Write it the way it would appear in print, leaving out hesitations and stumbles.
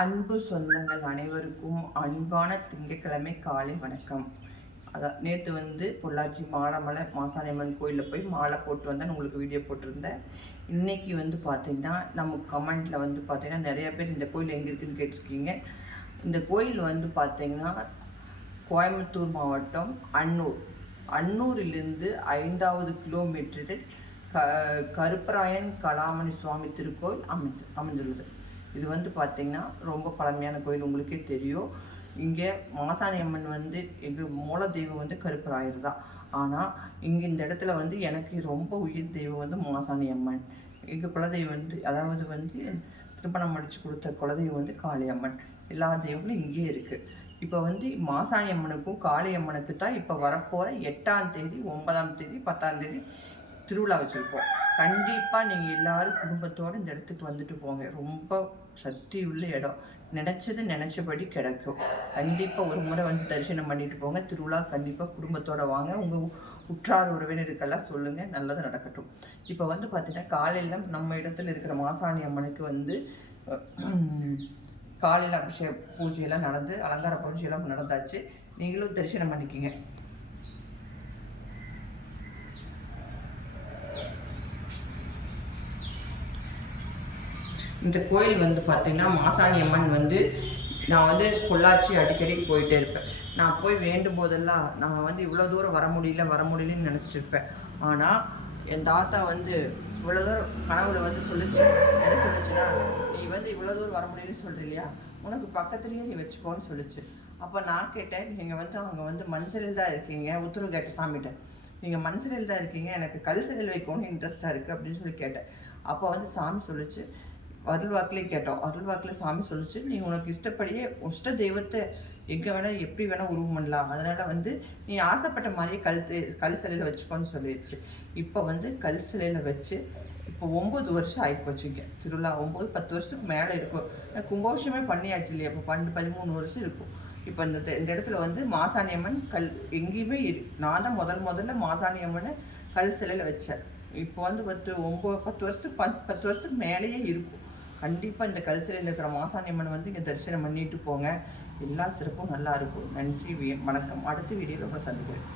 அன்பு சொந்தங்கள் அனைவருக்கும் அன்பான திங்கட்கிழமை காலை வணக்கம். அதான் நேற்று பொள்ளாச்சி மாடமலை மாசாணியம்மன் கோயிலில் போய் மாலை போட்டு வந்தேன், உங்களுக்கு வீடியோ போட்டிருந்தேன். இன்றைக்கி பார்த்திங்கன்னா நம்ம கமெண்ட்டில் பார்த்திங்கன்னா நிறைய பேர் இந்த கோயில் எங்கே இருக்குதுன்னு கேட்டிருக்கீங்க. இந்த கோயில் பார்த்திங்கன்னா கோயம்புத்தூர் மாவட்டம் அன்னூரிலிருந்து 5வது கிலோமீட்டரில் கருப்பராயன் கலாமணி சுவாமி திருக்கோயில் அமைஞ்சுள்ளது. இது பார்த்திங்கன்னா ரொம்ப பழமையான கோயில், உங்களுக்கே தெரியும். இங்கே மாசாணி அம்மன் எங்கள் மூல தெய்வம் கருப்பராயர் தான். ஆனால் இங்கே இந்த இடத்துல எனக்கு ரொம்ப உயிர் தெய்வம் மாசாணி அம்மன். எங்கள் குலதெய்வம் அதாவது திருமணம் முடிச்சு கொடுத்த குலதெய்வம் காளியம்மன். எல்லா தெய்வங்களும் இங்கே இருக்குது. இப்போ மாசாணி அம்மனுக்கும் காளியம்மனுக்கு தான் இப்போ வரப்போகிற 8ஆம் தேதி 9ஆம் தேதி 10ஆம் தேதி திருவிழா வச்சுருப்போம். கண்டிப்பாக நீங்கள் எல்லோரும் குடும்பத்தோடு இந்த இடத்துக்கு வந்துட்டு போங்க. ரொம்ப சக்தி உள்ள இடம், நினச்சபடி கிடைக்கும். கண்டிப்பாக ஒரு முறை தரிசனம் பண்ணிட்டு போங்க. திருவிழா கண்டிப்பாக குடும்பத்தோடு வாங்க. உங்கள் உற்றார் உறவினருக்கெல்லாம் சொல்லுங்கள், நல்லது நடக்கட்டும். இப்போ பார்த்தீங்கன்னா காலையில் நம்ம இடத்துல இருக்கிற மாசாணி அம்மனுக்கு காலையில் அபிஷேக பூஜையெல்லாம் நடந்து அலங்கார பூஜையெல்லாம் நடந்தாச்சு. நீங்களும் தரிசனம் பண்ணிக்கிங்க. இந்த கோயில் பார்த்திங்கன்னா மாசாணி அம்மன் நான் பொள்ளாச்சி அடிக்கடி போயிட்டே இருப்பேன். நான் போய் வேண்டும் போதெல்லாம் நான் இவ்வளோ தூரம் வர முடியலன்னு நினச்சிட்டு இருப்பேன். ஆனால் என் தாத்தா இவ்வளோ தூரம் கனவுல சொல்லிச்சு. என்ன சொல்லிச்சுன்னா, நீ இவ்வளோ தூரம் வர முடியலன்னு சொல்கிற இல்லையா, உனக்கு பக்கத்துலேயே நீ வச்சுக்கோன்னு சொல்லிச்சு. அப்போ நான் கேட்டேன், நீங்கள் அவங்க மண்சிலையில் தான் இருக்கீங்க, உத்தரவு கேட்ட சாமிகிட்ட, நீங்கள் மண்சிலையில் தான் இருக்கீங்க, எனக்கு கல் சிலையில் வைக்கணும்னு இன்ட்ரெஸ்ட்டாக இருக்குது அப்படின்னு சொல்லி கேட்டேன். அப்போ சாமி சொல்லிச்சு, அருள்வாக்கிலே கேட்டோம். அருள்வாக்கில் சாமி சொல்லிச்சு, நீ உனக்கு இஷ்டப்படியே இஷ்ட தெய்வத்தை எங்கே வேணால் எப்படி வேணால் உருவம் பண்ணலாம். அதனால் நீ ஆசைப்பட்ட மாதிரியே கல் சிலையில் வச்சுக்கோன்னு சொல்லிடுச்சு. இப்போ கல் சிலையில் வச்சு இப்போ 9 வருஷம் ஆகிப்போச்சுங்க. திருவிழா 9-10 வருஷத்துக்கு மேலே இருக்கும். கும்பாபிஷேகமே பண்ணியாச்சு இல்லையா, இப்போ 12-13 வருஷம் இருக்கும். இப்போ இந்த இடத்துல மாசாணி அம்மன் எங்கேயுமே நான் தான் முதல்ல மாசாணி அம்மனை கல் சிலையில் வச்சேன். இப்போ 10 வருஷத்துக்கு மேலேயே இருக்கும். கண்டிப்பாக இந்த கல் சிலையில் இருக்கிற மாசாணி அம்மன் இங்கே தரிசனம் பண்ணிட்டு போங்க. எல்லா சிறப்பும் நல்லா இருக்கும். நன்றி, வணக்கம். அடுத்த வீடியோவில் உங்களை சந்திக்கிறேன்.